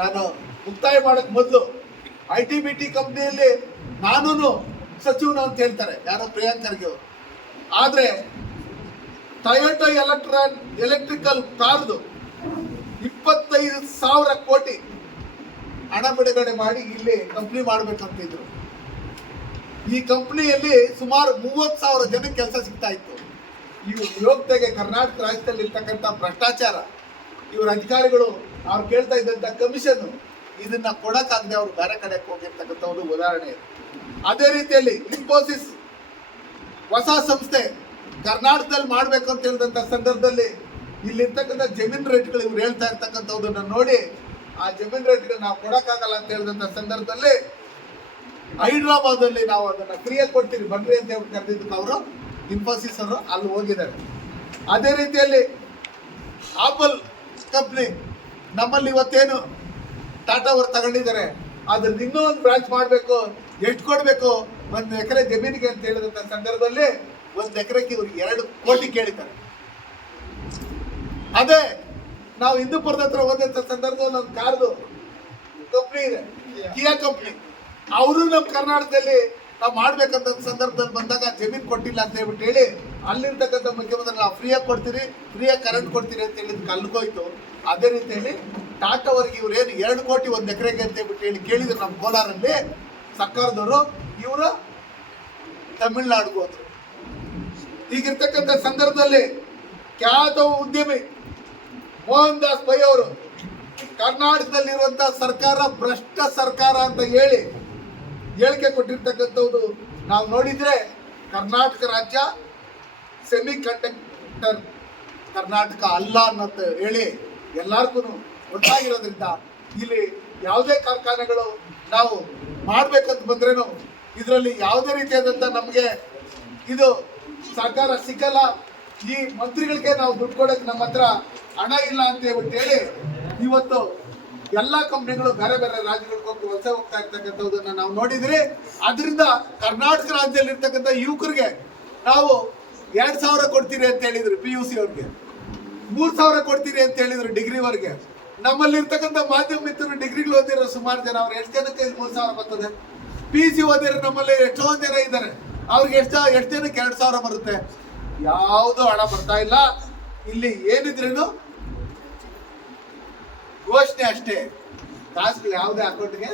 ನಾನು ಮುಕ್ತಾಯ ಮಾಡಕ್ ಮೊದಲು ಐ ಟಿ ಬಿ ಟಿ ಕಂಪ್ನಿಯಲ್ಲಿ ನಾನು ಸಚಿವನು ಅಂತ ಹೇಳ್ತಾರೆ, ಯಾರೋ ಪ್ರಿಯಾಂಕ್ ಖರ್ಗೆ ಆದರೆ ಟೊಯೋಟೋ ಎಲೆಕ್ಟ್ರಾನ್ ಎಲೆಕ್ಟ್ರಿಕಲ್ ಕಾರ್ದು ಇಪ್ಪತ್ತೈದು ಸಾವಿರ ಕೋಟಿ ಹಣ ಬಿಡುಗಡೆ ಮಾಡಿ ಇಲ್ಲಿ ಕಂಪ್ನಿ ಮಾಡಬೇಕಂತಿದ್ರು. ಈ ಕಂಪ್ನಿಯಲ್ಲಿ ಸುಮಾರು ಮೂವತ್ತು ಸಾವಿರ ಜನಕ್ಕೆ ಕೆಲಸ ಸಿಗ್ತಾ ಇತ್ತು. ಇವು ಯೋಗ್ಯತೆಗೆ ಕರ್ನಾಟಕ ರಾಜ್ಯದಲ್ಲಿ ಇರ್ತಕ್ಕಂಥ ಭ್ರಷ್ಟಾಚಾರ, ಇವರ ಅಧಿಕಾರಿಗಳು ಅವ್ರು ಕೇಳ್ತಾ ಇದ್ದಂಥ ಕಮಿಷನ್ ಇದನ್ನ ಕೊಡಕ್ಕಾಗದೆ ಅವ್ರು ಬೇರೆ ಕಡೆ ಹೋಗಿರ್ತಕ್ಕಂಥ ಒಂದು ಉದಾಹರಣೆ. ಅದೇ ರೀತಿಯಲ್ಲಿ ಇನ್ಫೋಸಿಸ್ ಹೊಸ ಸಂಸ್ಥೆ ಕರ್ನಾಟಕದಲ್ಲಿ ಮಾಡ್ಬೇಕು ಅಂತ ಹೇಳಿದಂಥ ಸಂದರ್ಭದಲ್ಲಿ ಇಲ್ಲಿರ್ತಕ್ಕಂಥ ಜಮೀನ್ ರೇಟ್ಗಳು ಇವ್ರು ಹೇಳ್ತಾ ಇರ್ತಕ್ಕಂಥದನ್ನ ನೋಡಿ, ಆ ಜಮೀನ್ ರೇಟ್ಗಳು ನಾವು ಕೊಡಕ್ಕಾಗಲ್ಲ ಅಂತ ಹೇಳಿದಂಥ ಸಂದರ್ಭದಲ್ಲಿ ಹೈದ್ರಾಬಾದ್ ಅಲ್ಲಿ ನಾವು ಅದನ್ನ ಫ್ರೀಯಾಗಿ ಕೊಡ್ತೀವಿ, ಬನ್ರಿ ಅಂತ ಹೇಳಿ ಕರೆದಿದ್ದಕ್ಕೆ ಅವರು ಇನ್ಫೋಸಿಸ್ ಅವರು ಅಲ್ಲಿ ಹೋಗಿದ್ದಾರೆ ಅದೇ ರೀತಿಯಲ್ಲಿ ಆಪಲ್ ಕಂಪ್ನಿ ನಮ್ಮಲ್ಲಿ ಇವತ್ತೇನು ಟಾಟಾ ಅವರು ತಗೊಂಡಿದ್ದಾರೆ ಅದ್ರದ್ದು ಇನ್ನೂ ಒಂದು ಬ್ರಾಂಚ್ ಮಾಡಬೇಕು, ಎಷ್ಟು ಕೊಡಬೇಕು, ಒಂದು ಎಕರೆ ಜಮೀನಿಗೆ ಅಂತ ಹೇಳಿದಂಥ ಸಂದರ್ಭದಲ್ಲಿ ಒಂದು ಎಕರೆಗೆ ಇವ್ರಿಗೆ ಎರಡು ಕೋಟಿ ಕೇಳಿದ್ದಾರೆ. ಅದೇ, ನಾವು ಹಿಂದೂಪುರದ ಹತ್ರ ಹೋದಂಥ ಸಂದರ್ಭದಲ್ಲಿ ಒಂದು ಕಾರ್ದು ಕಂಪ್ನಿ ಇದೆ ಕಿಯಾ ಕಂಪ್ನಿ ಅವರು ನಮ್ಮ ಕರ್ನಾಟಕದಲ್ಲಿ ನಾವು ಮಾಡ್ಬೇಕಂತ ಸಂದರ್ಭದಲ್ಲಿ ಬಂದಾಗ ಜಮೀನು ಕೊಟ್ಟಿಲ್ಲ ಅಂತ ಹೇಳ್ಬಿಟ್ಟು ಹೇಳಿ, ಅಲ್ಲಿರ್ತಕ್ಕಂಥ ಮುಖ್ಯಮಂತ್ರಿ ನಾವು ಫ್ರೀಯಾಗಿ ಕೊಡ್ತೀರಿ ಫ್ರೀಯಾಗಿ ಕರೆಂಟ್ ಕೊಡ್ತೀರಿ ಅಂತ ಹೇಳಿದ್ ಅಲ್ಗೋಯ್ತು ಅದೇ ರೀತಿಯಲ್ಲಿ ಟಾಟಾ ಅವರಿಗೆ ಇವ್ರು ಏನು ಎರಡು ಕೋಟಿ ಒಂದು ಎಕರೆಗೆ ಅಂತ ಹೇಳ್ಬಿಟ್ಟು ಹೇಳಿ ಕೇಳಿದ್ರು ನಮ್ಮ ಕೋಲಾರಲ್ಲಿ ಸರ್ಕಾರದವರು, ಇವರು ತಮಿಳ್ನಾಡಿಗೆ ಹೋದ್ರು. ಈಗಿರ್ತಕ್ಕಂಥ ಸಂದರ್ಭದಲ್ಲಿ ಖ್ಯಾತ ಉದ್ಯಮಿ ಮೋಹನ್ ದಾಸ್ ಪೈ ಅವರು, ಕರ್ನಾಟಕದಲ್ಲಿರುವಂಥ ಸರ್ಕಾರ ಭ್ರಷ್ಟ ಸರ್ಕಾರ ಅಂತ ಹೇಳಿ ಹೇಳಿಕೆ ಕೊಟ್ಟಿರ್ತಕ್ಕಂಥದ್ದು ನಾವು ನೋಡಿದ್ರೆ ಕರ್ನಾಟಕ ರಾಜ್ಯ ಸೆಮಿ ಕಂಡಕ್ಟರ್ ಕರ್ನಾಟಕ ಅಲ್ಲ ಅನ್ನೋದು ಹೇಳಿ ಎಲ್ಲರಿಗೂ ಗೊತ್ತಾಗಿರೋದ್ರಿಂದ ಇಲ್ಲಿ ಯಾವುದೇ ಕಾರ್ಖಾನೆಗಳು ನಾವು ಮಾಡ್ಬೇಕಂತ ಬಂದ್ರೇನು ಇದರಲ್ಲಿ ಯಾವುದೇ ರೀತಿಯಾದಂಥ ನಮಗೆ ಇದು ಸರ್ಕಾರ ಸಿಕ್ಕಲ್ಲ ಈ ಮಂತ್ರಿಗಳಿಗೆ ನಾವು ದುಡ್ಡು ಕೊಡೋಕೆ ನಮ್ಮ ಹತ್ರ ಹಣ ಇಲ್ಲ ಅಂತ ಹೇಳ್ಬಿಟ್ಟು ಹೇಳಿ ಇವತ್ತು ಎಲ್ಲ ಕಂಪ್ನಿಗಳು ಬೇರೆ ಬೇರೆ ರಾಜ್ಯಗಳಿಗೆ ಹೋಗಿ ವಲಸೆ ಹೋಗ್ತಾ ಇರ್ತಕ್ಕಂಥದ್ದನ್ನ ನಾವು ನೋಡಿದ್ರಿ ಅದರಿಂದ ಕರ್ನಾಟಕ ರಾಜ್ಯದಲ್ಲಿ ಇರ್ತಕ್ಕಂಥ ಯುವಕರಿಗೆ ನಾವು ಎರಡು ಸಾವಿರ ಕೊಡ್ತೀರಿ ಅಂತ ಹೇಳಿದ್ರು ಪಿ ಯು ಸಿ ಅವ್ರಿಗೆ. ಮೂರ್ ಸಾವಿರ ಕೊಡ್ತೀರಿ ಅಂತ ಹೇಳಿದ್ರು ಡಿಗ್ರಿವರೆಗೆ ನಮ್ಮಲ್ಲಿ ಇರ್ತಕ್ಕಂಥ ಮಾಧ್ಯಮ ಮಿತ್ರರು ಡಿಗ್ರಿಗಳು ಓದಿರೋ ಸುಮಾರು ಜನ, ಅವ್ರು ಎಷ್ಟು ಜನಕ್ಕೆ ಮೂರು ಸಾವಿರ ಬರ್ತದೆ? ಪಿ ಜಿ ಓದಿರೋ ನಮ್ಮಲ್ಲಿ ಎಷ್ಟೊಂದು ಜನ ಇದ್ದಾರೆ. ಅವ್ರಿಗೆ ಎಷ್ಟು ಎಷ್ಟು ಜನಕ್ಕೆ ಎರಡು ಸಾವಿರ ಬರುತ್ತೆ? ಯಾವುದು ಹಣ ಬರ್ತಾ ಇಲ್ಲ. ಇಲ್ಲಿ ಏನಿದ್ರೇನು? ಘೋಷಣೆ ಅಷ್ಟೇ. ಕಾಸುಗಳು ಯಾವುದೇ ಅಕೌಂಟ್ಗೆ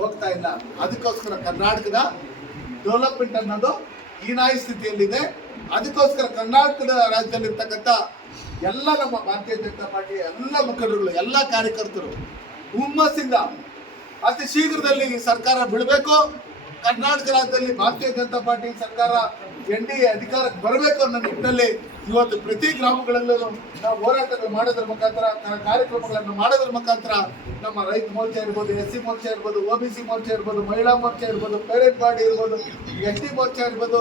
ಹೋಗ್ತಾ ಇಲ್ಲ. ಅದಕ್ಕೋಸ್ಕರ ಕರ್ನಾಟಕದ ಡೆವಲಪ್ಮೆಂಟ್ ಅನ್ನೋದು ಹೀನಾಯಿ ಸ್ಥಿತಿಯಲ್ಲಿದೆ. ಅದಕ್ಕೋಸ್ಕರ ಕರ್ನಾಟಕದ ರಾಜ್ಯದಲ್ಲಿರ್ತಕ್ಕಂಥ ಎಲ್ಲ ನಮ್ಮ ಭಾರತೀಯ ಜನತಾ ಪಾರ್ಟಿ ಎಲ್ಲ ಮುಖಂಡರುಗಳು ಎಲ್ಲ ಕಾರ್ಯಕರ್ತರು ಹುಮ್ಮಸ್ಸಿಂದ ಅತಿ ಶೀಘ್ರದಲ್ಲಿ ಸರ್ಕಾರ ಬೀಳಬೇಕು ಕರ್ನಾಟಕ ರಾಜ್ಯದಲ್ಲಿ ಭಾರತೀಯ ಜನತಾ ಪಾರ್ಟಿ ಸರ್ಕಾರ ಎನ್ ಡಿ ಎ ಅಧಿಕಾರಕ್ಕೆ ಬರಬೇಕು ಅನ್ನೋ ನಿಟ್ಟಿನಲ್ಲಿ ಇವತ್ತು ಪ್ರತಿ ಗ್ರಾಮಗಳಲ್ಲೂ ನಾವು ಹೋರಾಟಗಳು ಮಾಡೋದ್ರ ಮುಖಾಂತರ ಕಾರ್ಯಕ್ರಮಗಳನ್ನು ಮಾಡೋದ್ರ ಮುಖಾಂತರ ನಮ್ಮ ರೈತ ಮೋರ್ಚಾ ಇರ್ಬೋದು ಎಸ್ ಸಿ ಮೋರ್ಚಾ ಇರ್ಬೋದು ಒ ಬಿ ಸಿ ಮೋರ್ಚಾ ಇರ್ಬೋದು, ಮಹಿಳಾ ಮೋರ್ಚಾ ಇರ್ಬೋದು, ಪೇರೆಂಟ್ ಬಾಡಿ ಇರ್ಬೋದು ಎಸ್ ಟಿ ಮೋರ್ಚಾ ಇರ್ಬೋದು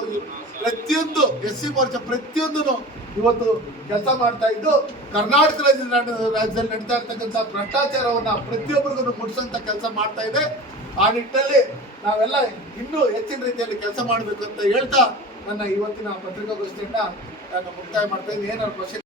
ಪ್ರತಿಯೊಂದು ಎಸ್ ಸಿ ಮೋರ್ಚಾ ಪ್ರತಿಯೊಂದೂ ಇವತ್ತು ಕೆಲಸ ಮಾಡ್ತಾ ಇದ್ದು ಕರ್ನಾಟಕ ರಾಜ್ಯದ ರಾಜ್ಯದಲ್ಲಿ ನಡೀತಾ ಇರ್ತಕ್ಕಂಥ ಭ್ರಷ್ಟಾಚಾರವನ್ನು ಪ್ರತಿಯೊಬ್ಬರಿಗೂ ಮುಟ್ಸಂತ ಕೆಲಸ ಮಾಡ್ತಾ ಇದೆ. ಆ ನಿಟ್ಟಿನಲ್ಲಿ ನಾವೆಲ್ಲ ಇನ್ನೂ ಹೆಚ್ಚಿನ ರೀತಿಯಲ್ಲಿ ಕೆಲಸ ಮಾಡಬೇಕು ಅಂತ ಹೇಳ್ತಾ ನನ್ನ ಇವತ್ತಿನ ಪತ್ರಿಕಾಗೋಷ್ಠಿಯನ್ನ ನಾನು ಮುಕ್ತಾಯ ಮಾಡ್ತಾ ಇದ್ದೀನಿ. ಏನಾದ್ರು